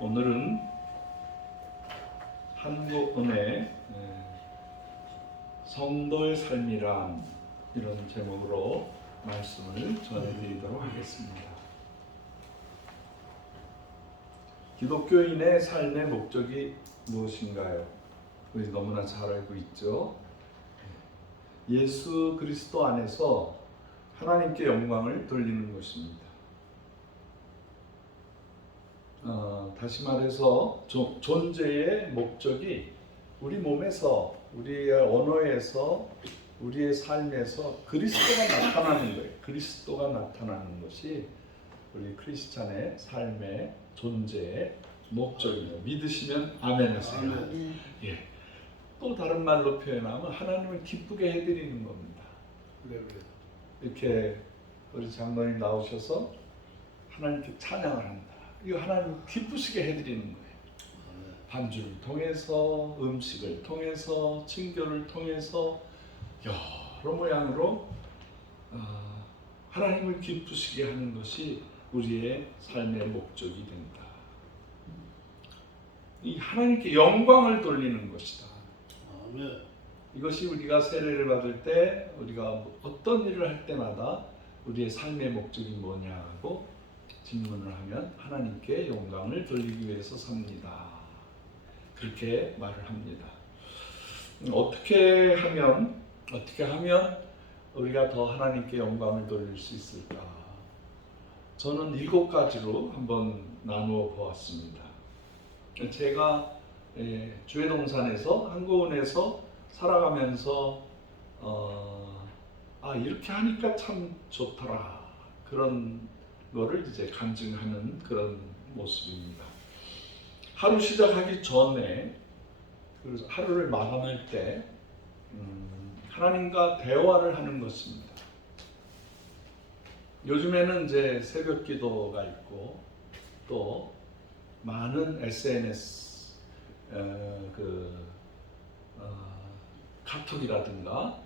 오늘은 한국은혜 성도의 삶이란 이런 제목으로 말씀을 전해드리도록 하겠습니다. 기독교인의 삶의 목적이 무엇인가요? 우리 너무나 잘 알고 있죠. 예수 그리스도 안에서 하나님께 영광을 돌리는 것입니다. 다시 말해서 존재의 목적이 우리 몸에서, 우리의 언어에서, 우리의 삶에서 그리스도가 나타나는 거예요. 그리스도가 나타나는 것이 우리 크리스찬의 삶의 존재의 목적입니다. 믿으시면 아멘 하세요. 예. 또 다른 말로 표현하면 하나님을 기쁘게 해드리는 겁니다. 이렇게 우리 장로님 나오셔서 하나님께 찬양을 한다. 이거 하나님 기쁘시게 해드리는 거예요. 반주를 통해서, 음식을 통해서, 친교를 통해서 여러 모양으로 하나님을 기쁘시게 하는 것이 우리의 삶의 목적이 된다. 이 하나님께 영광을 돌리는 것이다. 이것이 우리가 세례를 받을 때, 우리가 어떤 일을 할 때마다 우리의 삶의 목적이 뭐냐고 질문을 하면 하나님께 영광을 돌리기 위해서 삽니다. 그렇게 말을 합니다. 어떻게 하면 우리가 더 하나님께 영광을 돌릴 수 있을까? 저는 7가지로 한번 나누어 보았습니다. 제가 주회동산에서 한국은에서 살아가면서 이렇게 하니까 참 좋더라, 그런 거를 이제 간증하는 그런 모습입니다. 하루 시작하기 전에, 그래서 하루를 마감할 때 하나님과 대화를 하는 것입니다. 요즘에는 이제 새벽 기도가 있고 또 많은 SNS 카톡이라든가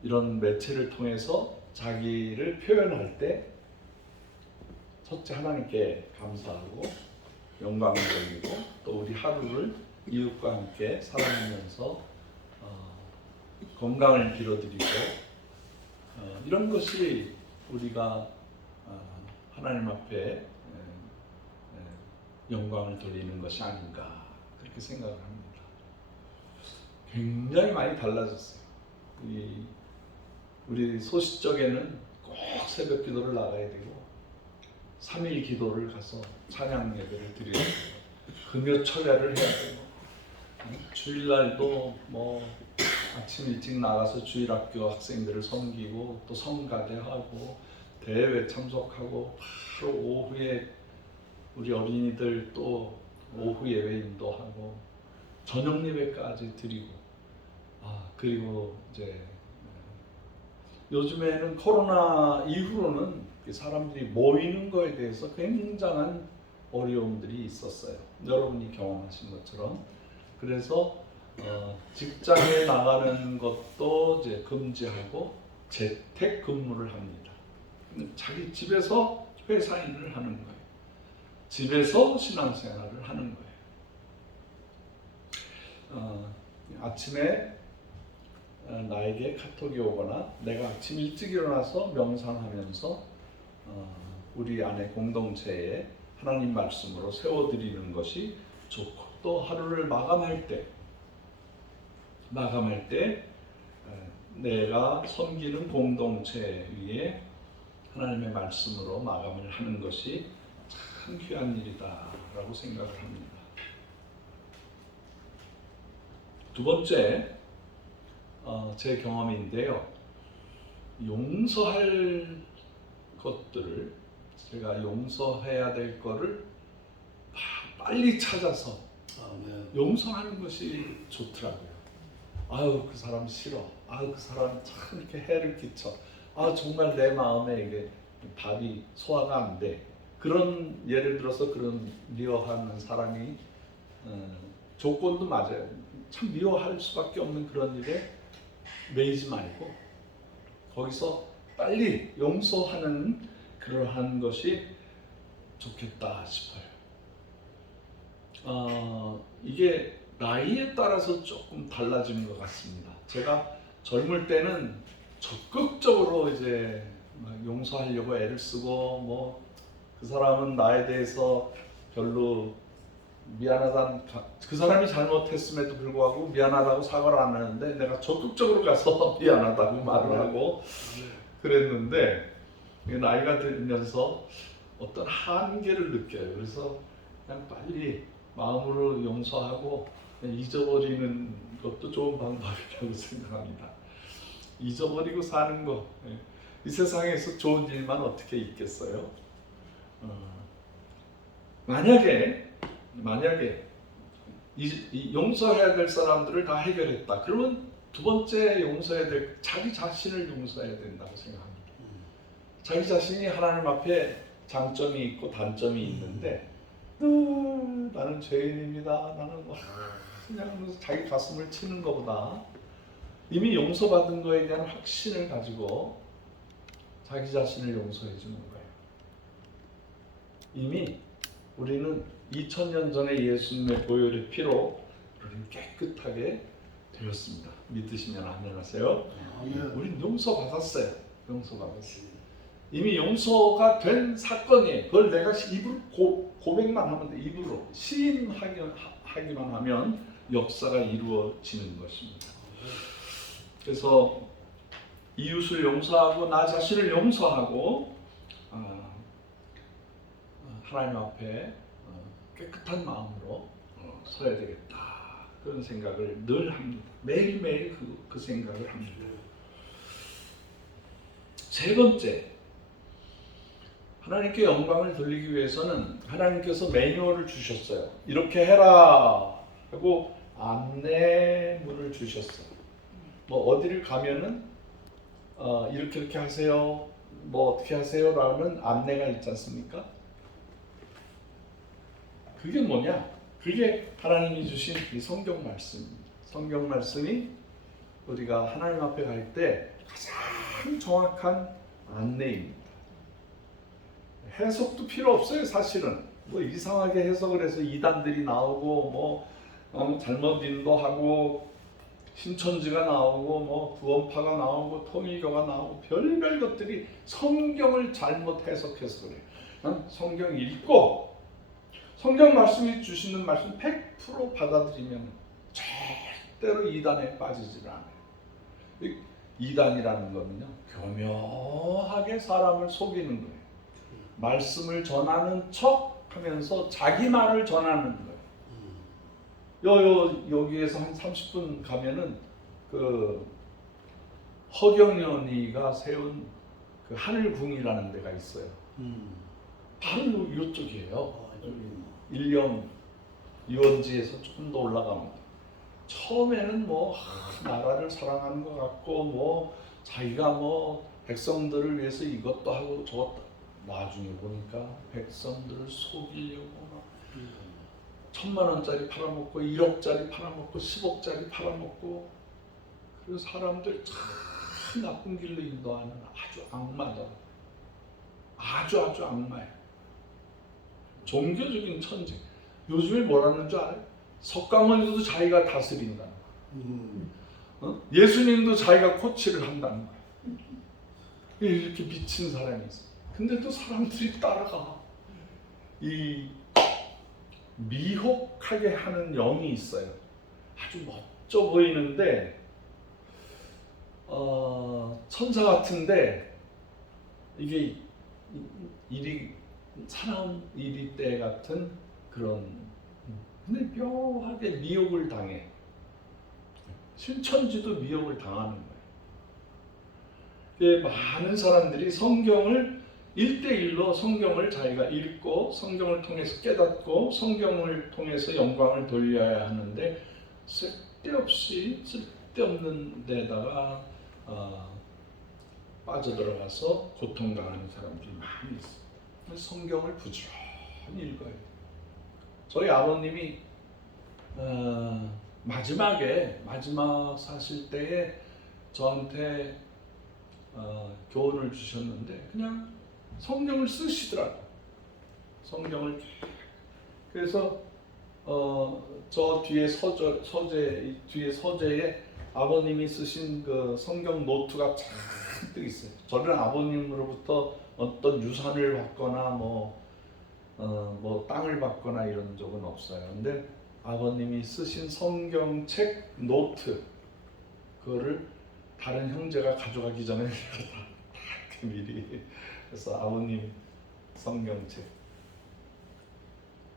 이런 매체를 통해서 자기를 표현할 때 첫째 하나님께 감사하고 영광을 돌리고 또 우리 하루를 이웃과 함께 살아가면서 건강을 빌어드리고 이런 것이 우리가 하나님 앞에 영광을 돌리는 것이 아닌가, 그렇게 생각을 합니다. 굉장히 많이 달라졌어요. 우리 소시적에는 꼭 새벽 기도를 나가야 되고 3일 기도를 가서 찬양 예배를 드려야 되고 금요 철야를 해야 되고 주일날도 아침 일찍 나가서 주일학교 학생들을 섬기고 또 성가대하고 대회 참석하고 바로 오후에 우리 어린이들 또 오후 예배 인도하고 저녁 예배까지 드리고 그리고 이제 요즘에는 코로나 이후로는 사람들이 모이는 거에 대해서 굉장한 어려움들이 있었어요. 여러분이 경험하신 것처럼. 그래서 직장에 나가는 것도 이제 금지하고 재택 근무를 합니다. 자기 집에서 회사일을 하는 거예요. 집에서 신앙생활을 하는 거예요. 아침에 나에게 카톡이 오거나 내가 아침 일찍 일어나서 명상하면서 우리 안에 공동체에 하나님 말씀으로 세워드리는 것이 좋고, 또 하루를 마감할 때 내가 섬기는 공동체 위에 하나님의 말씀으로 마감을 하는 것이 참 귀한 일이다 라고 생각을 합니다. 두 번째, 제 경험인데요. 용서할 것들을, 제가 용서해야 될 거를 빨리 찾아서 용서하는 것이 좋더라고요. 그 사람 싫어. 그 사람 참 이렇게 해를 끼쳐. 정말 내 마음에 이게 답이 소화가 안 돼. 그런, 예를 들어서 그런 미워하는 사람이 조건도 맞아요. 참 미워할 수밖에 없는 그런 일에 매이지 말고 거기서 빨리 용서하는 그러한 것이 좋겠다 싶어요. 이게 나이에 따라서 조금 달라지는 것 같습니다. 제가 젊을 때는 적극적으로 이제 용서하려고 애를 쓰고 뭐 그 사람은 나에 대해서 별로 미안하다는, 그 사람이 잘못했음에도 불구하고 미안하다고 사과를 안 하는데 내가 적극적으로 가서 미안하다고 말을 하고 그랬는데 나이가 들면서 어떤 한계를 느껴요. 그래서 그냥 빨리 마음으로 용서하고 잊어버리는 것도 좋은 방법이라고 생각합니다. 잊어버리고 사는 거, 이 세상에서 좋은 일만 어떻게 있겠어요? 만약에 이 용서해야 될 사람들을 다 해결했다. 그러면 두 번째 용서해야 될 자기 자신을 용서해야 된다고 생각합니다. 자기 자신이 하나님 앞에 장점이 있고 단점이 있는데 나는 죄인입니다. 나는 그냥 자기 가슴을 치는 것보다 이미 용서받은 것에 대한 확신을 가지고 자기 자신을 용서해 주는 거예요. 이미 우리는 2000년 전에 예수님의 보혈의 피로 우리는 깨끗하게 되었습니다. 믿으시면 아멘하세요. 우린 용서받았어요. 용서받았어요. 이미 용서가 된 사건이에요. 그걸 내가 입으로 고백만 하면 돼. 입으로 시인하기만 하면 역사가 이루어지는 것입니다. 그래서 이웃을 용서하고 나 자신을 용서하고 하나님 앞에 깨끗한 마음으로 서야 되겠다. 그런 생각을 늘 합니다. 매일매일 그 생각을 합니다. 세 번째, 하나님께 영광을 돌리기 위해서는 하나님께서 매뉴얼을 주셨어요. 이렇게 해라 하고 안내문을 주셨어요. 뭐 어디를 가면은 이렇게 하세요, 뭐 어떻게 하세요 라는 안내가 있지 않습니까? 그게 뭐냐? 그게 하나님이 주신 이 성경 말씀입니다. 성경 말씀이 우리가 하나님 앞에 갈 때 가장 정확한 안내입니다. 해석도 필요 없어요. 사실은 뭐 이상하게 해석을 해서 이단들이 나오고 뭐 잘못 인도하고 신천지가 나오고 뭐 구원파가 나오고 통일교가 나오고 별별 것들이 성경을 잘못 해석해서 그래요. 난 성경 읽고 성경 말씀이 주시는 말씀 100% 받아들이면 절대로 이단에 빠지질 않아요. 이단이라는 거는요, 교묘하게 사람을 속이는 거예요. 말씀을 전하는 척 하면서 자기 말을 전하는 거예요. 여기에서 한 30분 가면은 그 허경연이가 세운 그 하늘궁이라는 데가 있어요. 바로 이쪽이에요. 일령 유원지에서 조금 더 올라가면 처음에는 뭐 나라를 사랑하는 것 같고 뭐 자기가 뭐 백성들을 위해서 이것도 하고 저것도, 나중에 보니까 백성들을 속이려고 1000만 원짜리 팔아먹고 1억짜리 팔아먹고 10억짜리 팔아먹고, 그리고 사람들 참 나쁜 길로 인도하는 아주 악마다. 아주 악마예요. 종교적인 천재. 요즘에 뭐라는 줄 알아요? 석가모니도 자기가 다스린다는 거예요. 예수님도 자기가 코치를 한다는 거예요. 이렇게 미친 사람이 있어요. 근데 또 사람들이 따라가. 이 미혹하게 하는 영이 있어요. 아주 멋져 보이는데 천사 같은데 이게 일이 사나운 일이 때 같은 그런, 근데 묘하게 미혹을 당해. 신천지도 미혹을 당하는 거예요. 많은 사람들이 성경을 1대1로 성경을 자기가 읽고 성경을 통해서 깨닫고 성경을 통해서 영광을 돌려야 하는데 쓸데없는 데다가 빠져들어가서 고통당하는 사람들이 많이 있어요. 성경을 부지런히 읽어야 돼요. 저희 아버님이 마지막 사실 때에 저한테 교훈을 주셨는데 그냥 성경을 쓰시더라고요. 성경을. 그래서 저 뒤에 뒤에 서재에 아버님이 쓰신 그 성경 노트가 잔뜩 있어요. 저는 아버님으로부터 어떤 유산을 받거나 뭐 땅을 받거나 이런 적은 없어요. 근데 아버님이 쓰신 성경책 노트, 그거를 다른 형제가 가져가기 전에 다 미리. 그래서 아버님 성경책,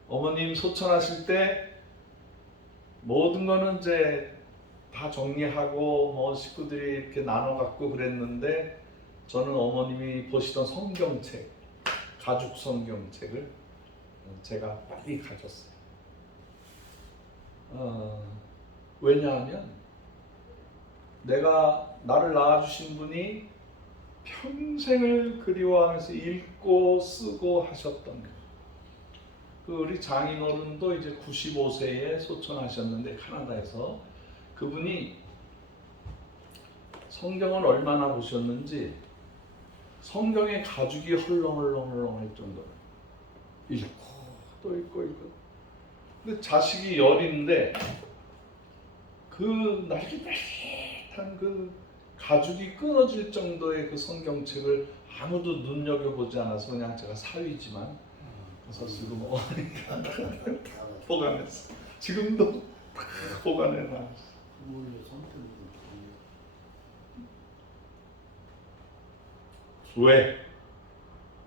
어머님 소천하실 때 모든 거는 이제 다 정리하고 뭐 식구들이 이렇게 나눠 갖고 그랬는데, 저는 어머님이 보시던 성경책, 가죽 성경책을 제가 빨리 가졌어요. 왜냐하면 나를 낳아주신 분이 평생을 그리워하면서 읽고 쓰고 하셨던 거예요. 우리 장인어른도 이제 95세에 소천하셨는데, 카나다에서 그분이 성경을 얼마나 보셨는지 성경의 가죽이 헐렁헐렁할 정도로 읽고 또 읽고. 근데 자식이 열인데 그 날깃날깃한 그 가죽이 끊어질 정도의 그 성경책을 아무도 눈여겨보지 않아서 그냥 제가 사위지만 가서 쓰고 먹으니까 보관했어. 지금도 보관해놔. 왜?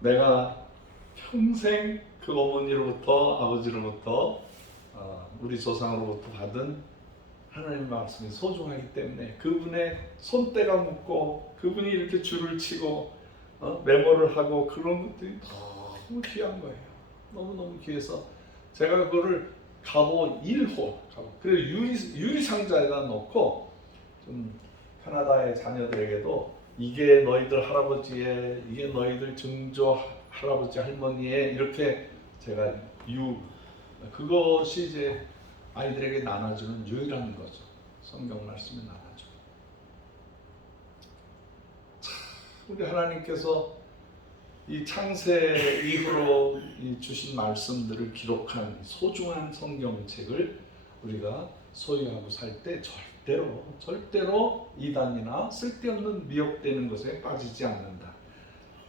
내가 평생 그 어머니로부터, 아버지로부터, 우리 조상으로부터 받은 하나님 말씀이 소중하기 때문에, 그분의 손때가 묻고 그분이 이렇게 줄을 치고 메모를 하고 그런 것들이 너무 귀한 거예요. 너무너무 귀해서 제가 그거를 갑오 1호, 그리고 유리상자에다 넣고, 좀 카나다의 자녀들에게도 이게 너희들 할아버지의, 이게 너희들 증조 할아버지 할머니의, 이렇게 제가 그것이 이제 아이들에게 나눠주는 유일한 거죠. 성경 말씀을 나눠줘. 우리 하나님께서 이 창세 이후로 주신 말씀들을 기록한 소중한 성경책을 우리가 소유하고 살 때 절대로 이단이나 쓸데없는 미혹되는 것에 빠지지 않는다.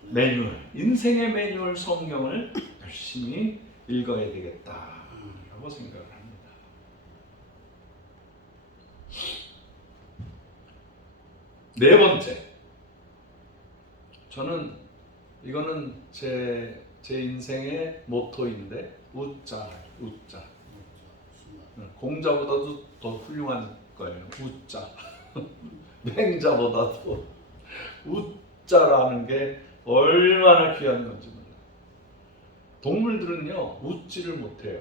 매뉴얼, 인생의 매뉴얼 성경을 열심히 읽어야 되겠다라고 생각을 합니다. 네 번째, 저는 이거는 제 인생의 모토인데, 우자. 공자보다도 더 훌륭한 거예요. 우자. 맹자보다도 우자라는 게 얼마나 귀한 건지 몰라요. 동물들은요, 웃지를 못해요.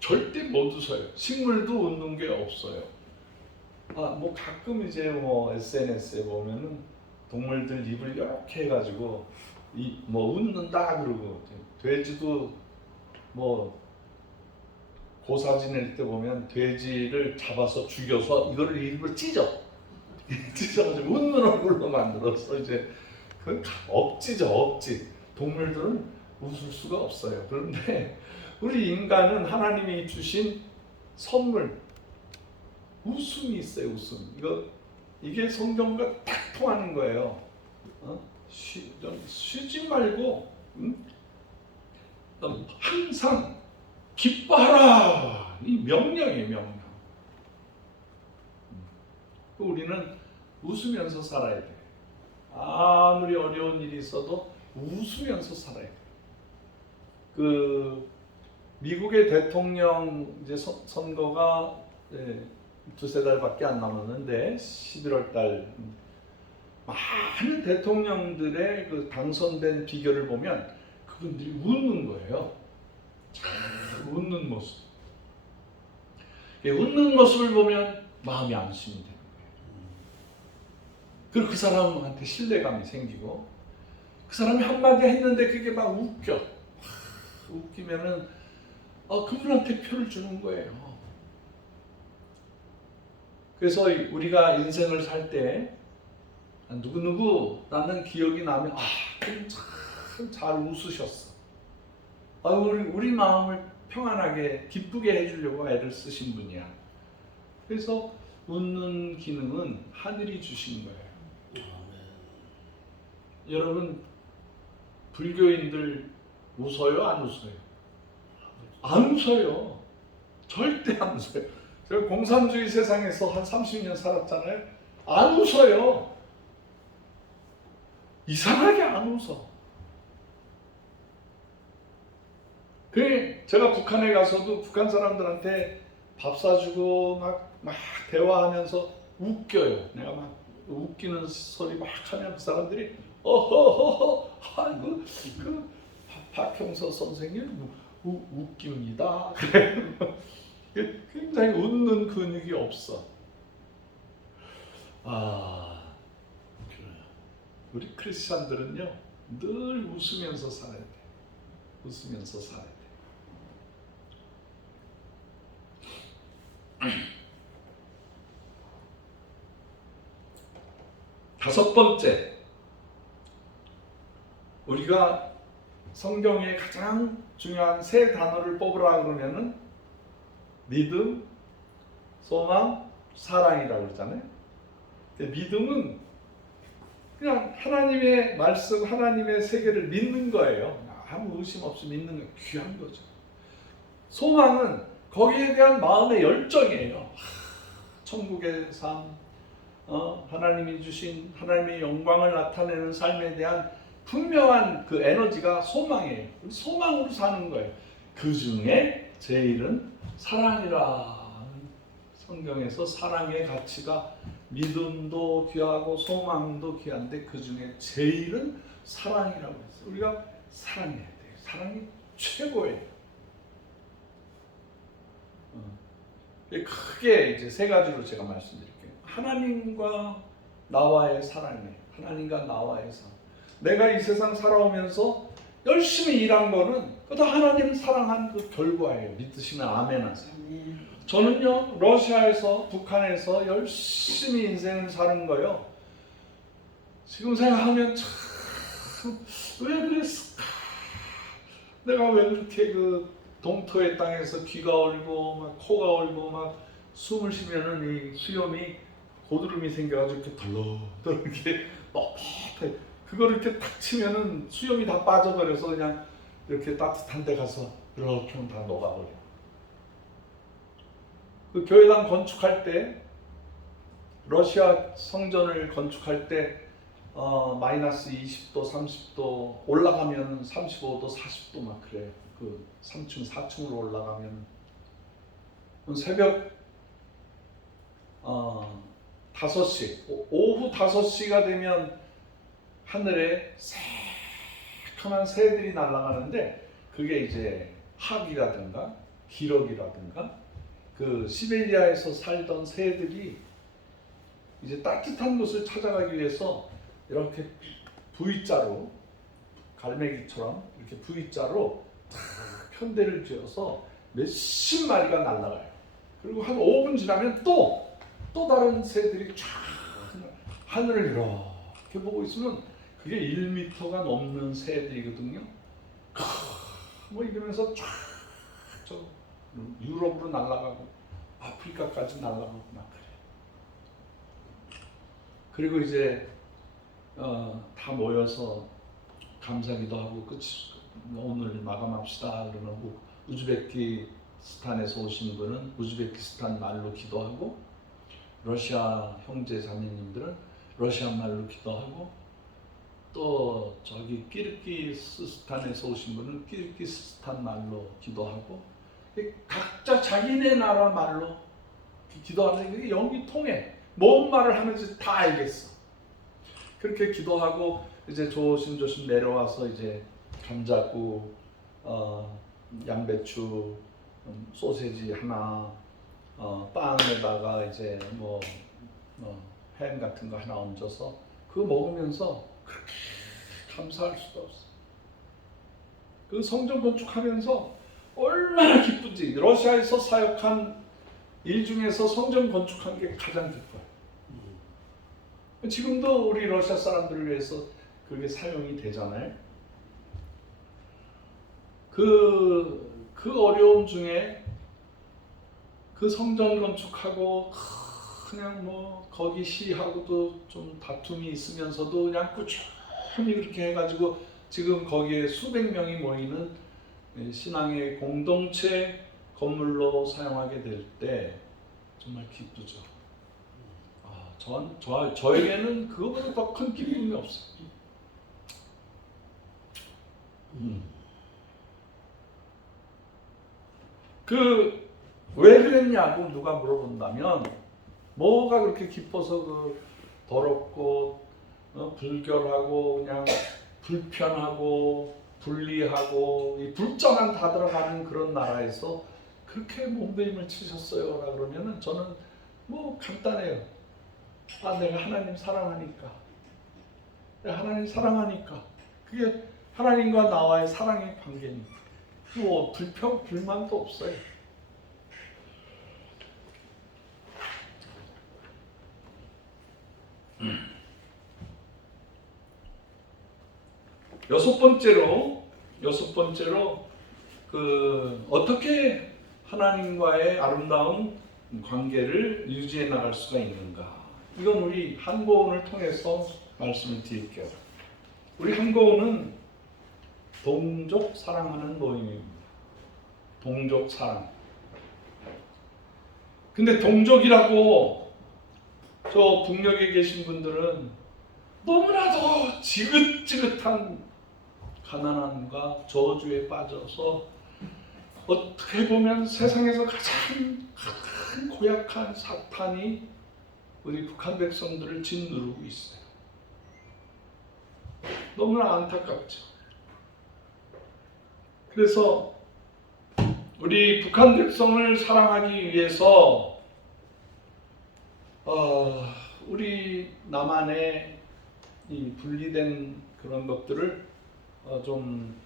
절대 못 웃어요. 식물도 웃는 게 없어요. 뭐 가끔 이제 SNS에 보면은 동물들 입을 이렇게 해가지고 웃는다 그러고, 돼지도 고사지낼 때 보면 돼지를 잡아서 죽여서 이거를 일부러 찢어가지고 웃는 얼굴로 만들어서, 이제 그건 억지죠, 억지. 동물들은 웃을 수가 없어요. 그런데 우리 인간은 하나님이 주신 선물, 웃음이 있어요. 웃음. 이게 성경과 딱 통하는 거예요. 쉬지 말고 항상 기뻐하라. 이 명령이에요, 명령. 우리는 웃으면서 살아야 돼요. 아무리 어려운 일이 있어도 웃으면서 살아야 돼요. 미국의 대통령 이제 선거가 두세 달밖에 안 남았는데, 11월 달 많은 대통령들의 그 당선된 비결을 보면 그분들이 웃는 거예요. 잘 웃는 모습. 웃는 모습을 보면 마음이 안심이 되는 거예요. 그리고 그 사람한테 신뢰감이 생기고, 그 사람이 한마디 했는데 그게 막 웃기면은 그분한테 표를 주는 거예요. 그래서 우리가 인생을 살 때 누구누구 나는 기억이 나면, 그럼 참 잘 웃으셨어. 우리 마음을 평안하게 기쁘게 해주려고 애를 쓰신 분이야. 그래서 웃는 기능은 하늘이 주신 거예요. 여러분 불교인들 웃어요? 안 웃어요? 안 웃어요. 절대 안 웃어요. 제가 공산주의 세상에서 한 30년 살았잖아요. 안 웃어요. 이상하게 안 웃어. 제가 북한에 가서도 북한 사람들한테 밥 사주고 막 대화하면서 웃겨요. 내가 막 웃기는 소리 막 하면 그 사람들이 어허허허 아이고 그 박형서 선생님 웃깁니다. 굉장히 웃는 근육이 없어. 우리 크리스찬들은요 늘 웃으면서 살아야 돼. 웃으면서 살아야 돼. 다섯 번째, 우리가 성경의 가장 중요한 세 단어를 뽑으라 그러면은 믿음, 소망, 사랑이라고 그러잖아요. 믿음은 그냥 하나님의 말씀, 하나님의 세계를 믿는 거예요. 아무 의심 없이 믿는 거 귀한 거죠. 소망은 거기에 대한 마음의 열정이에요. 천국의 삶, 하나님이 주신 하나님의 영광을 나타내는 삶에 대한 분명한 그 에너지가 소망이에요. 소망으로 사는 거예요. 그 중에 제일은 사랑이라. 성경에서 사랑의 가치가 믿음도 귀하고 소망도 귀한데 그 중에 제일은 사랑이라고 했어요. 우리가 사랑해야 돼요. 사랑이 최고예요. 크게 이제 세 가지로 제가 말씀드릴게요. 하나님과 나와의 사랑이에요. 하나님과 나와의 사랑. 내가 이 세상 살아오면서 열심히 일한 거는 그것도 하나님 사랑한 그 결과예요. 믿으시면 아멘 하세요. 저는요 러시아에서 북한에서 열심히 인생을 사는 거요. 지금 생각하면 참 왜 그랬을까? 내가 왜 그렇게 그 동토의 땅에서 귀가 얼고 막 코가 얼고 막 숨을 쉬면은 이 수염이 고드름이 생겨가지고 이렇게 덜렁덜렁 이렇게 뻣뻣해. 그걸 이렇게 탁 치면은 수염이 다 빠져버려서 그냥 이렇게 따뜻한 데 가서 이렇게 하면 다 녹아버려. 그 교회당 건축할 때 러시아 성전을 건축할 때 마이너스 20도, 30도 올라가면 35도, 40도 막 그래. 그 3층, 4층으로 올라가면 새벽 5시, 오후 5시가 되면 하늘에 새카만 새들이 날아가는데 그게 이제 학이라든가 기러기라든가 그 시베리아에서 살던 새들이 이제 따뜻한 곳을 찾아가기 위해서 이렇게 V자로 갈매기처럼 이렇게 V자로 탁 편대를 지어서 몇십 마리가 날아가요. 그리고 한 5분 지나면 또 다른 새들이 쫙 하늘을 이렇게 보고 있으면 그게 1m가 넘는 새들이거든요. 뭐 이러면서 쫙 저 유럽으로 날아가고 아프리카까지 날아가고 막 그래요. 그리고 이제 다 모여서 감사기도 하고 오늘 마감합시다 그러면 우즈베키스탄에서 오신 분은 우즈베키스탄 말로 기도하고 러시아 형제 자매님들은 러시아 말로 기도하고 또 저기 키르기스스탄에서 오신 분은 키르기스스탄 말로 기도하고 각자 자기네 나라 말로 기도하는 게 영이 통해. 뭔 말을 하는지 다 알겠어. 그렇게 기도하고 이제 조심조심 내려와서 이제 감자국, 양배추, 소세지 하나, 빵에다가 이제 햄 같은 거 하나 얹어서 그거 먹으면서 그렇게 감사할 수가 없어. 그 성전 건축하면서 얼마나 기쁜지. 러시아에서 사역한 일 중에서 성전 건축한 게 가장 기뻐요. 지금도 우리 러시아 사람들을 위해서 그게 사용이 되잖아요. 그 어려움 중에 그 성전 건축하고 그냥 뭐 거기 시하고도 좀 다툼이 있으면서도 그냥 꾸준히 그렇게 해가지고 지금 거기에 수백 명이 모이는 신앙의 공동체 건물로 사용하게 될 때 정말 기쁘죠. 저에게는 그거보다 더 큰 기쁨이 없어요. 왜 그랬냐고 누가 물어본다면 뭐가 그렇게 기뻐서 더럽고 불결하고 그냥 불편하고 불리하고 이 불자만 다 들어가는 그런 나라에서 그렇게 몸부림을 치셨어요라 그러면은 저는 뭐 간단해요. 내가 하나님 사랑하니까. 내가 하나님 사랑하니까. 그게 하나님과 나와의 사랑의 관계니까. 뭐 불만도 없어요. 여섯 번째로 어떻게 하나님과의 아름다운 관계를 유지해 나갈 수가 있는가? 이건 우리 한고은을 통해서 말씀을 드릴게요. 우리 한고은은 동족 사랑하는 모임입니다. 동족 사랑. 근데 동족이라고 저 북녘에 계신 분들은 너무나도 지긋지긋한 가난함과 저주에 빠져서 어떻게 보면 세상에서 가장 큰 고약한 사탄이 우리 북한 백성들을 짓누르고 있어요. 너무나 안타깝죠. 그래서 우리 북한 백성을 사랑하기 위해서 우리 남한의 이 분리된 그런 것들을 좀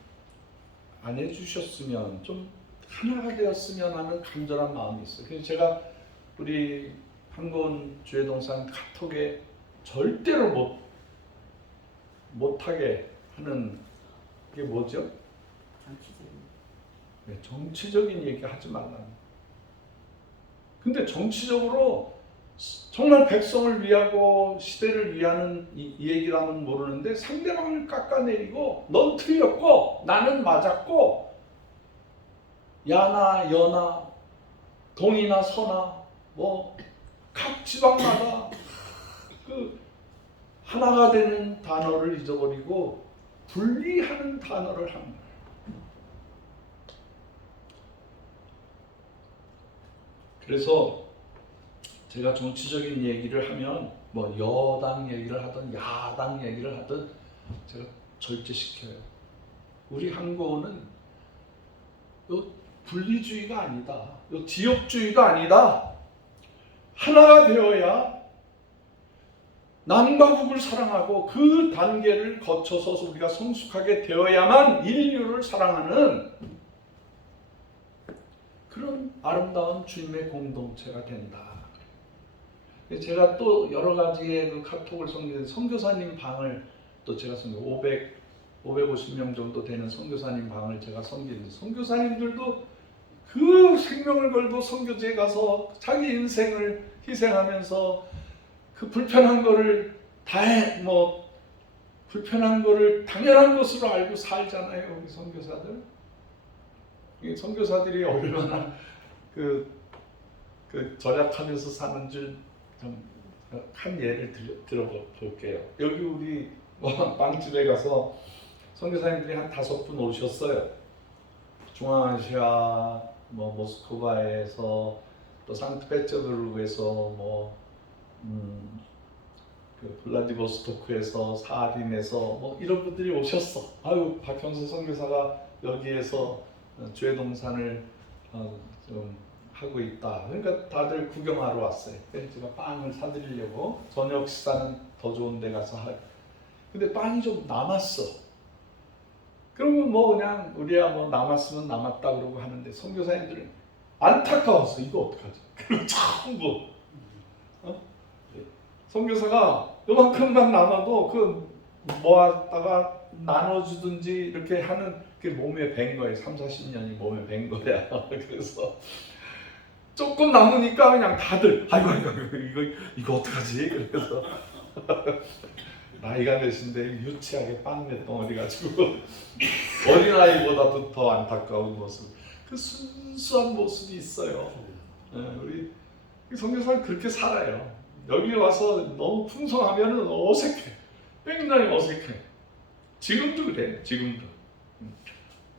안 해주셨으면, 좀 하나가 되었으면 하는 간절한 마음이 있어요. 그래서 제가 우리 한고은 주회동산 카톡에 절대로 못하게 하는 게 뭐죠? 정치적인 얘기 하지 말라는. 근데 정치적으로 정말 백성을 위하고 시대를 위하는 이 얘기라면 모르는데 상대방을 깎아내리고 넌 틀렸고 나는 맞았고 야나 여나 동이나 서나 뭐 각 지방마다 하나가 되는 단어를 잊어버리고 분리하는 단어를 한 거예요. 그래서 제가 정치적인 얘기를 하면 뭐 여당 얘기를 하든 야당 얘기를 하든 제가 절제시켜요. 우리 한고은은 분리주의가 아니다. 지역주의가 아니다. 하나가 되어야 남과 북을 사랑하고 그 단계를 거쳐서 우리가 성숙하게 되어야만 인류를 사랑하는 그런 아름다운 주님의 공동체가 된다. 제가 또 여러 가지의 그 카톡을 섬기는 선교사님 방을 또 제가 550명 정도 되는 선교사님 방을 제가 섬기는데 선교사님들도 그 생명을 걸고 선교지에 가서 자기 인생을 희생하면서 그 불편한 거를 불편한 거를 당연한 것으로 알고 살잖아요. 우리 선교사들. 이 선교사들이 얼마나 절약하면서 사는 줄 좀 한 예를 들어볼게요. 여기 우리 빵집에 가서 선교사님들이 한 5분 오셨어요. 중앙아시아, 모스크바에서 또 상트페테르부르크에서 블라디보스토크에서 사하린에서 이런 분들이 오셨어. 아유, 박형수 선교사가 여기에서 주회동산을 좀 하고 있다. 그러니까 다들 구경하러 왔어요. 그래서 제가 빵을 사드리려고 저녁 식사는 더 좋은 데 가서 근데 빵이 좀 남았어. 그러면 그냥 우리야 남았으면 남았다 그러고 하는데 선교사님들은 안타까웠어. 이거 어떡하지? 그리고 전부 선교사가 요만큼만 남아도 모았다가 나눠주든지 이렇게 하는 게 몸에 밴 거예요. 30-40년이 몸에 밴 거야. 그래서 조금 남으니까 그냥 다들 아이고 이거 어떡하지? 그래서 나이가 몇인데 유치하게 빵 덩어리 가지고 어린아이보다도 더 안타까운 모습, 그 순수한 모습이 있어요. 우리 선교사는 그렇게 살아요. 여기 와서 너무 풍성하면 어색해. 굉장히 어색해. 지금도 그래. 지금도.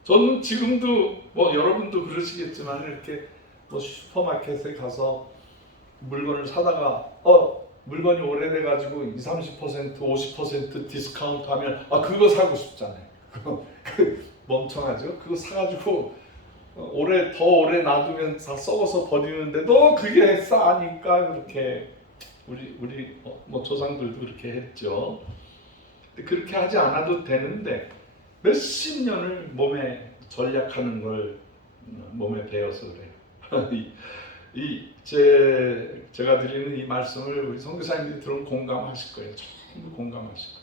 저는 지금도 뭐 여러분도 그러시겠지만 이렇게 뭐 슈퍼마켓에 가서 물건을 사다가 물건이 오래돼 가지고 20-30% 50% 디스카운트 하면 그거 사고 싶잖아요. 그 멍청하죠. 그거 사가지고 더 오래 놔두면 다 썩어서 버리는데도 그게 싸니까 그렇게 우리 뭐 조상들도 그렇게 했죠. 그렇게 하지 않아도 되는데 몇십 년을 몸에 전략하는 걸 몸에 배워서 그래요. 제가 드리는 이 말씀을 우리 선교사님들이 들으면 공감하실 거예요. 전부 공감하실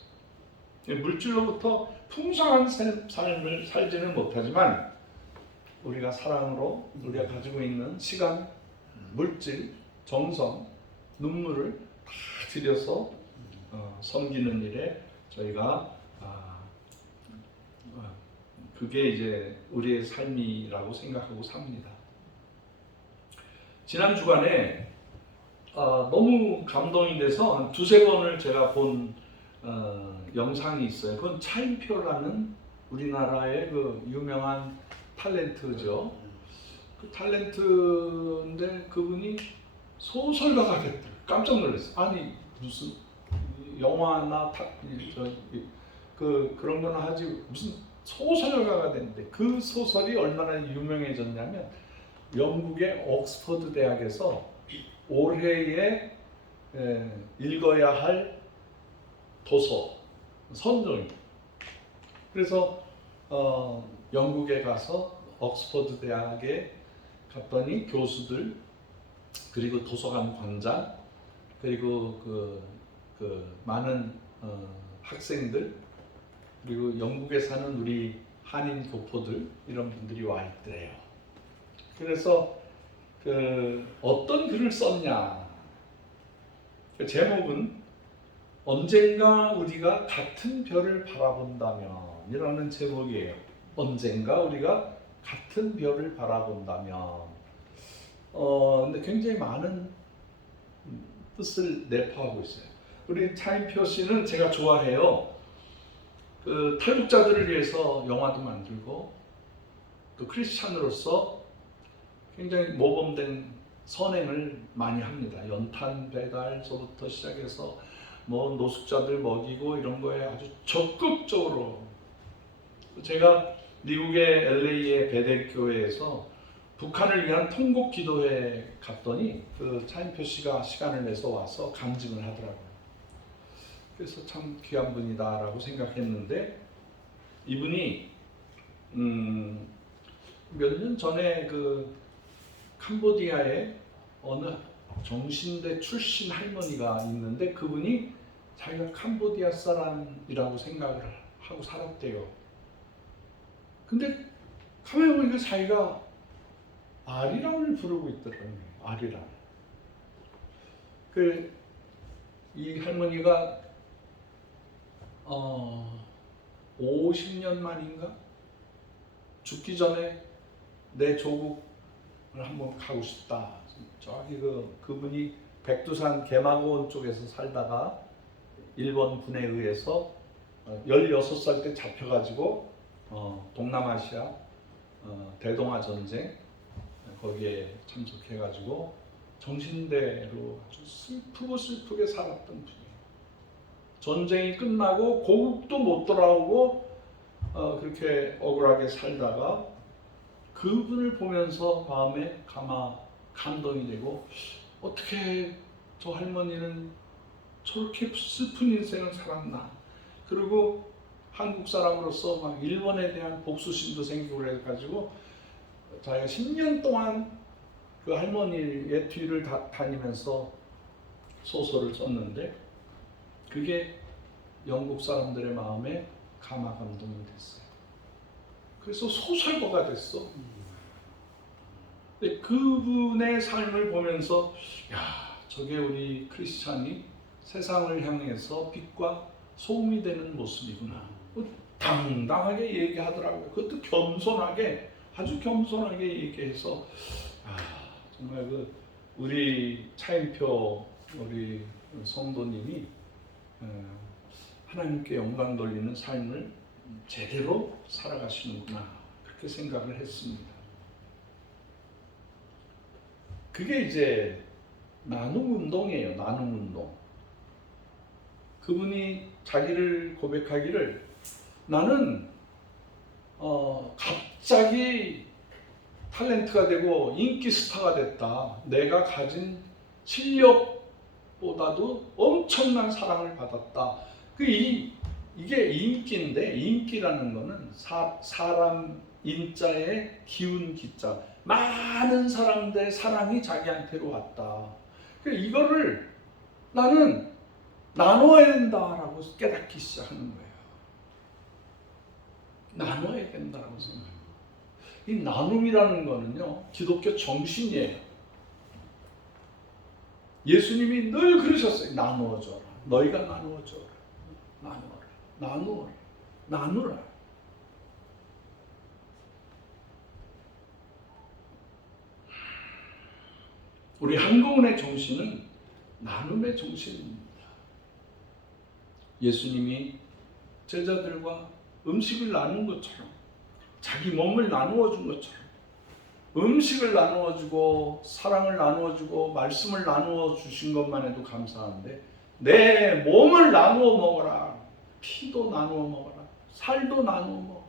거예요. 물질로부터 풍성한 삶을 살지는 못하지만 우리가 사랑으로 우리가 가지고 있는 시간, 물질, 정성, 눈물을 다 들여서 섬기는 일에 저희가 그게 이제 우리의 삶이라고 생각하고 삽니다. 지난 주간에 너무 감동이 돼서 한 2-3번을 제가 본 영상이 있어요. 그건 차인표라는 우리나라의 그 유명한 탤런트죠. 그 탤런트인데 그분이 소설가가 됐더라고요. 깜짝 놀랐어요. 아니 무슨 영화나 그런 거는 하지 무슨 소설가가 됐는데, 그 소설이 얼마나 유명해졌냐면 영국의 옥스퍼드 대학에서 올해에 읽어야 할 도서 선정이. 그래서 영국에 가서 옥스퍼드 대학에 갔더니 교수들 그리고 도서관 관장 그리고 그 많은 학생들 그리고 영국에 사는 우리 한인 교포들 이런 분들이 와 있더래요. 그래서 어떤 글을 썼냐, 그 제목은 언젠가 우리가 같은 별을 바라본다면 이라는 제목이에요. 언젠가 우리가 같은 별을 바라본다면. 근데 굉장히 많은 뜻을 내포하고 있어요. 우리 차인표 씨는 제가 좋아해요. 그 탈북자들을 위해서 영화도 만들고 또 크리스찬으로서 굉장히 모범된 선행을 많이 합니다. 연탄 배달서부터 시작해서 뭐 노숙자들 먹이고 이런 거에 아주 적극적으로. 제가 미국의 LA의 베델교회에서 북한을 위한 통곡 기도회에 갔더니 그 차인표 씨가 시간을 내서 와서 간증을 하더라고요. 그래서 참 귀한 분이다라고 생각했는데, 이분이 몇 년 전에 그 캄보디아에 어느 정신대 출신 할머니가 있는데 그분이 자기가 캄보디아 사람이라고 생각을 하고 살았대요. 근데 가만히 보니까 자기가 아리랑을 부르고 있더라고요. 아리랑. 이 할머니가 50년 만인가 죽기 전에 내 조국을 한번 가고 싶다. 저기 그분이 백두산 개마고원 쪽에서 살다가 일본 군에 의해서 16살 때 잡혀가지고 동남아시아 대동아 전쟁 거기에 참석해가지고 정신대로 아주 슬프게 살았던 분이에요. 전쟁이 끝나고 고국도 못 돌아오고 그렇게 억울하게 살다가 그분을 보면서 마음에 감동이 되고, 어떻게 저 할머니는 저렇게 슬픈 인생을 살았나. 그리고 한국 사람으로서 막 일본에 대한 복수심도 생기고 그래가지고 자기가 10년 동안 그 할머니의 뒤를 다니면서 소설을 썼는데, 그게 영국 사람들의 마음에 가마 감동이 됐어요. 그래서 소설가가 됐어. 근데 그분의 삶을 보면서 야, 저게 우리 크리스찬이 세상을 향해서 빛과 소음이 되는 모습이구나. 당당하게 얘기하더라고요. 그것도 겸손하게, 아주 겸손하게 얘기해서 정말 우리 차인표 우리 성도님이 하나님께 영광 돌리는 삶을 제대로 살아가시는구나, 그렇게 생각을 했습니다. 그게 이제 나눔 운동이에요. 나눔 운동. 그분이 자기를 고백하기를, 나는 갑자기 탤런트가 되고 인기 스타가 됐다. 내가 가진 실력보다도 엄청난 사랑을 받았다. 이게 인기인데, 인기라는 거는 사람 인자에 기운 기자, 많은 사람들의 사랑이 자기한테로 왔다. 이거를 나는 나눠야 된다라고 깨닫기 시작하는 거예요. 나눠야 된다라고 생각해요. 이 나눔이라는 거는요, 기독교 정신이에요. 예수님이 늘 그러셨어요. 나누어줘라. 너희가 나누어줘라. 나누어라. 나누어라. 나누라. 우리 한국은의 정신은 나눔의 정신입니다. 예수님이 제자들과 음식을 나눈 것처럼, 자기 몸을 나누어 준 것처럼 음식을 나누어 주고 사랑을 나누어 주고 말씀을 나누어 주신 것만 해도 감사한데, 내 몸을 나누어 먹어라. 피도 나누어 먹어라. 살도 나누어 먹어.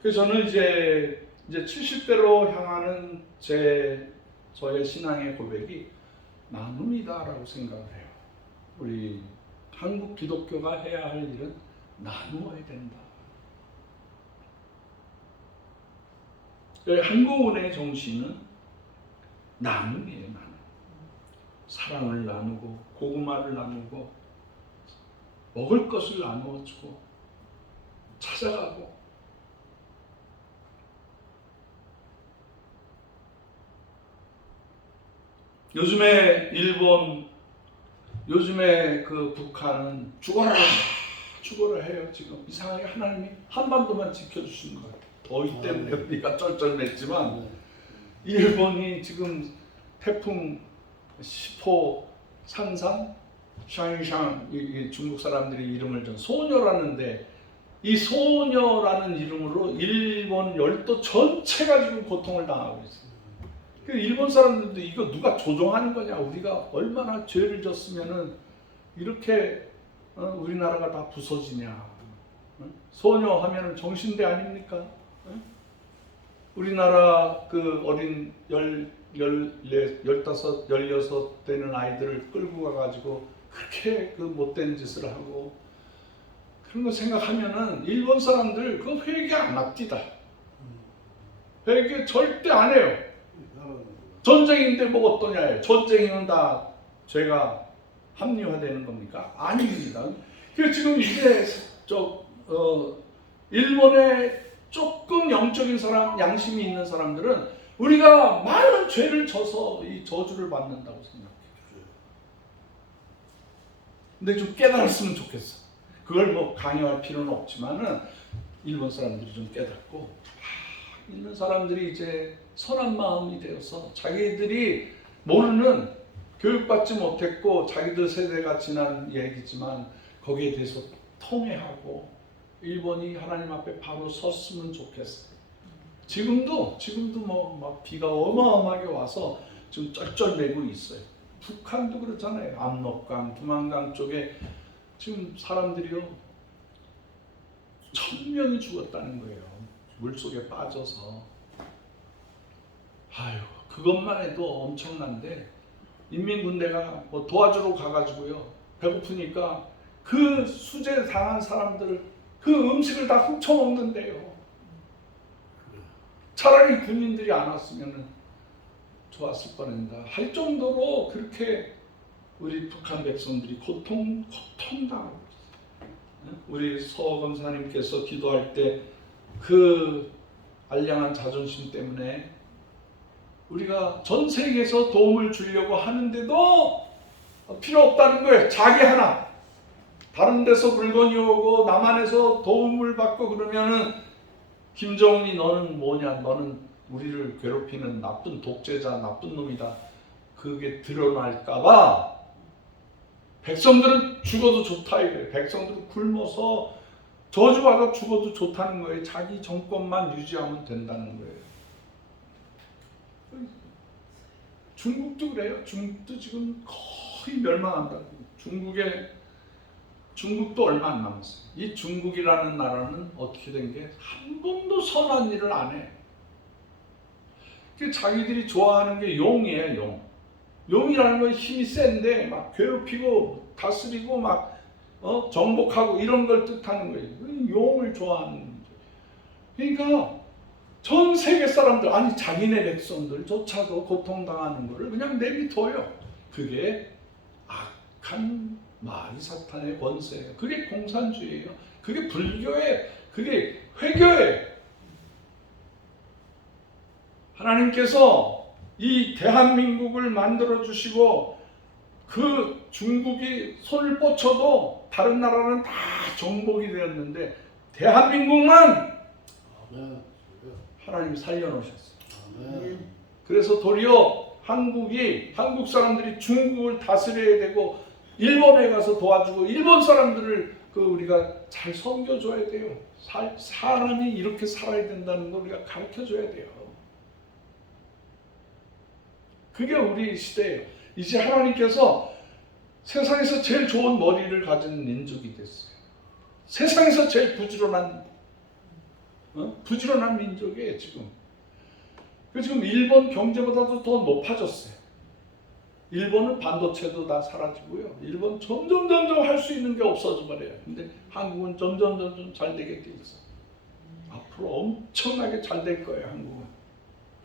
그래서 저는 이제 70대로 향하는 저의 신앙의 고백이 나눔이다라고 생각을 해요. 우리 한국 기독교가 해야 할 일은 나누어야 된다. 한국은의 정신은 나눔이에요. 나눔. 사랑을 나누고 고구마를 나누고 먹을 것을 나누어주고 찾아가고. 요즘에 일본, 요즘에 북한은 죽어라 해요. 지금 이상하게 하나님이 한반도만 지켜주신 거예요. 더위 때문에 우리가 쩔쩔맸지만 일본이 지금 태풍 10호 산상 샹샹, 이 중국 사람들이 이름을 좀 소녀라는데, 이 소녀라는 이름으로 일본 열도 전체가 지금 고통을 당하고 있어요. 일본 사람들도 이거 누가 조종하는 거냐, 우리가 얼마나 죄를 졌으면은 이렇게 우리나라가 다 부서지냐. 소녀 하면은 정신대 아닙니까? 우리나라 어린 15, 16 되는 아이들을 끌고 가가지고 그렇게 못된 짓을 하고, 그런 거 생각하면은 일본 사람들 그거 회개 안 합디다. 회개 절대 안 해요. 전쟁인데 뭐 어떠냐. 전쟁이면 다 죄가 합리화되는 겁니까? 아닙니다. 그래서 지금 이제 일본의 조금 영적인 사람, 양심이 있는 사람들은 우리가 많은 죄를 져서 이 저주를 받는다고 생각해요. 근데 좀 깨달았으면 좋겠어. 그걸 뭐 강요할 필요는 없지만은 일본 사람들이 좀 깨닫고, 있는 사람들이 이제 선한 마음이 되어서, 자기들이 모르는, 교육받지 못했고 자기들 세대가 지난 얘기지만 거기에 대해서 통회하고 일본이 하나님 앞에 바로 섰으면 좋겠어요. 지금도 막 비가 어마어마하게 와서 지금 쩔쩔매고 있어요. 북한도 그렇잖아요. 압록강, 두만강 쪽에 지금 사람들이요 1000명이 죽었다는 거예요. 물속에 빠져서. 아유, 그것만 해도 엄청난데, 인민군대가 뭐 도와주러 가가지고요, 배고프니까 그 수재 당한 사람들을 그 음식을 다 훔쳐먹는데요. 차라리 군인들이 안 왔으면 좋았을 뻔했다 할 정도로 그렇게 우리 북한 백성들이 고통당하고 있어요. 우리 서 권사님께서 기도할 때 그 알량한 자존심 때문에 우리가 전 세계에서 도움을 주려고 하는데도 필요 없다는 거예요. 자기 하나. 다른 데서 물건이 오고 남한에서 도움을 받고 그러면은 김정은이 너는 뭐냐? 너는 우리를 괴롭히는 나쁜 독재자, 나쁜 놈이다. 그게 드러날까봐 백성들은 죽어도 좋다 이거예요. 백성들은 굶어서 저주받아 죽어도 좋다는 거예요. 자기 정권만 유지하면 된다는 거예요. 중국도 그래요. 중국도 지금 거의 멸망한다고. 중국도 얼마 안 남았어요. 이 중국이라는 나라는 어떻게 된 게 한 번도 선한 일을 안 해. 자기들이 좋아하는 게 용이에요. 용. 용이라는 건 힘이 센데 막 괴롭히고 다스리고 막 정복하고 이런 걸 뜻하는 거예요. 용을 좋아하는 거죠. 그러니까 전 세계 사람들, 아니 자기네 백성들조차도 고통당하는 거를 그냥 내비둬요. 그게 악한 마귀 사탄의 권세예요. 그게 공산주의예요. 그게 불교예요. 그게 회교예요. 하나님께서 이 대한민국을 만들어 주시고 그 중국이 손을 뻗쳐도 다른 나라는 다 정복이 되었는데 대한민국만 하나님이 살려놓으셨어요. 그래서 도리어 한국 사람들이 중국을 다스려야 되고 일본에 가서 도와주고 일본 사람들을 우리가 잘 섬겨줘야 돼요. 사람이 이렇게 살아야 된다는 걸 우리가 가르쳐줘야 돼요. 그게 우리 시대예요. 이제 하나님께서 세상에서 제일 좋은 머리를 가진 민족이 됐어요. 세상에서 제일 부지런한 민족이에요 지금. 지금 일본 경제보다도 더 높아졌어요. 일본은 반도체도 다 사라지고요. 일본 점점 할 수 있는 게 없어져 버려요. 근데 한국은 점점 잘 되게 돼 있어. 앞으로 엄청나게 잘 될 거예요. 한국은.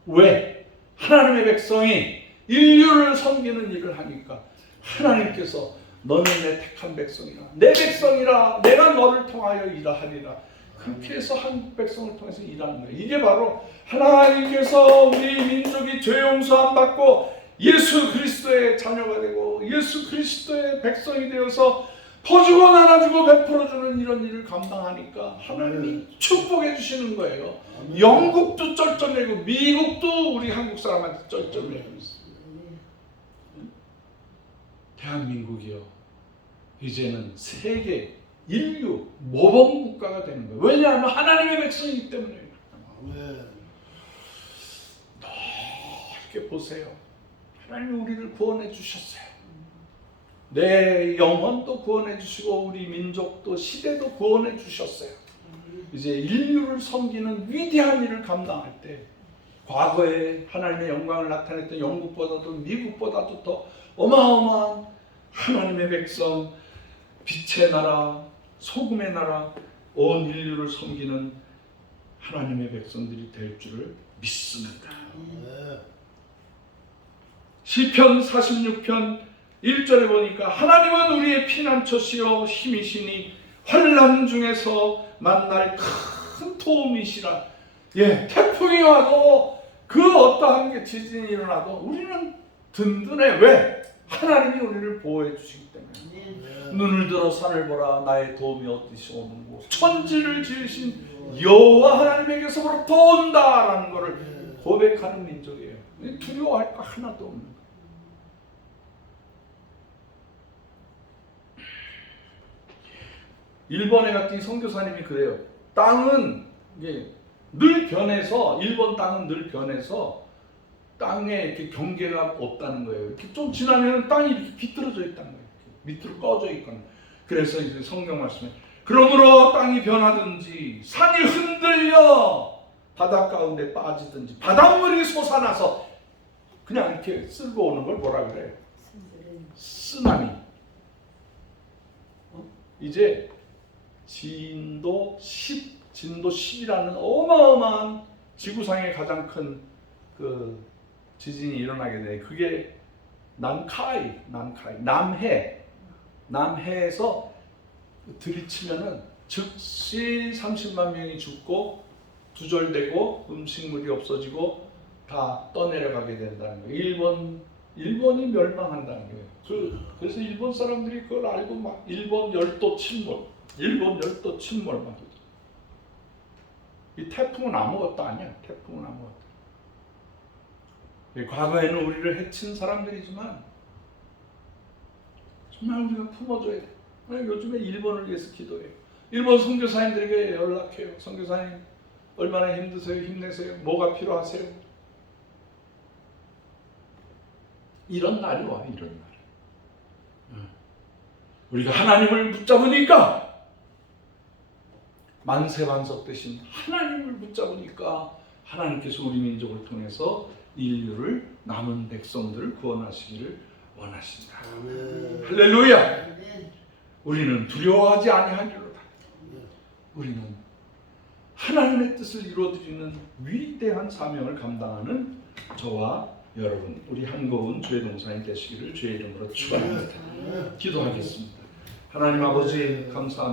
왜? 하나님의 백성이 인류를 섬기는 일을 하니까 하나님께서 너는 내 택한 백성이라, 내 백성이라, 내가 너를 통하여 일하리라. 그렇게 해서 한국 백성을 통해서 일하는 거예요. 이게 바로 하나님께서 우리 민족이 죄 용서함 받고 예수 그리스도의 자녀가 되고 예수 그리스도의 백성이 되어서 퍼주고 나눠주고 베풀어주는 이런 일을 감당하니까 하나님이 축복해 주시는 거예요. 영국도 쩔쩔매고 미국도 우리 한국 사람한테 쩔쩔매고 있어요. 대한민국이요, 이제는 세계 인류 모범 국가가 되는 거예요. 왜냐하면 하나님의 백성이기 때문에. 넓게 보세요. 하나님이 우리를 구원해 주셨어요. 내 영혼도 구원해 주시고 우리 민족도 시대도 구원해 주셨어요. 이제 인류를 섬기는 위대한 일을 감당할 때 과거에 하나님의 영광을 나타냈던 영국보다도 미국보다도 더 어마어마한 하나님의 백성, 빛의 나라, 소금의 나라, 온 인류를 섬기는 하나님의 백성들이 될 줄을 믿습니다. 시편 46편 1절에 보니까 하나님은 우리의 피난처시요 힘이시니 환난 중에서 만날 큰 도움이시라. 태풍이 와도 그 어떠한 게 지진이 일어나도 우리는 든든해. 왜? 하나님이 우리를 보호해 주시기 때문에. 눈을 들어 산을 보라, 나의 도움이 어디서 오는고 천지를 지으신 여호와 하나님에게서부터 온다라는 것을 고백하는 민족이에요. 두려워할 거 하나도 없는 거예요. 일본에 갔더니 선교사님이 그래요. 땅은 늘 변해서, 일본 땅은 늘 변해서 땅에 이렇게 경계가 없다는 거예요. 이렇게 좀 지나면 땅이 이렇게 비틀어져 있다는 거예요. 밑으로 꺼져 있거나. 그래서 이제 성경 말씀에 그러므로 땅이 변하든지 산이 흔들려 바다 가운데 빠지든지 바닷물이 솟아나서 그냥 이렇게 쓸고 오는 걸 뭐라 그래요? 쓰나미. 이제 진도 10이라는 어마어마한 지구상의 가장 큰 그 지진이 일어나게 돼. 그게 남해에서 들이치면은 즉시 30만 명이 죽고 두절되고 음식물이 없어지고 다 떠내려가게 된다는 거예요. 일본이 멸망한다는 거예요. 그래서 일본 사람들이 그걸 알고 막 일본 열도 침몰 막. 이 태풍은 아무것도 아니야. 태풍은 아무것도. 과거에는 우리를 해친 사람들이지만 정말 우리가 품어줘야 돼. 요즘에 일본을 위해서 기도해요. 일본 선교사님들에게 연락해요. 선교사님 얼마나 힘드세요? 힘내세요. 뭐가 필요하세요? 이런 날이 와요. 이런 날. 우리가 하나님을 붙잡으니까 만세반석 대신 하나님을 붙잡으니까 하나님께서 우리 민족을 통해서 인류를 남은 백성들을 구원하시기를 원하신다. 할렐루야. 우리는 두려워하지 아니하리로다. 우리는 하나님의 뜻을 이루어드리는 위대한 사명을 감당하는 저와 여러분, 우리 한고은 주의 동산이 되시기를 주의 이름으로 축원합니다. 기도하겠습니다. 하나님 아버지 감사합니다.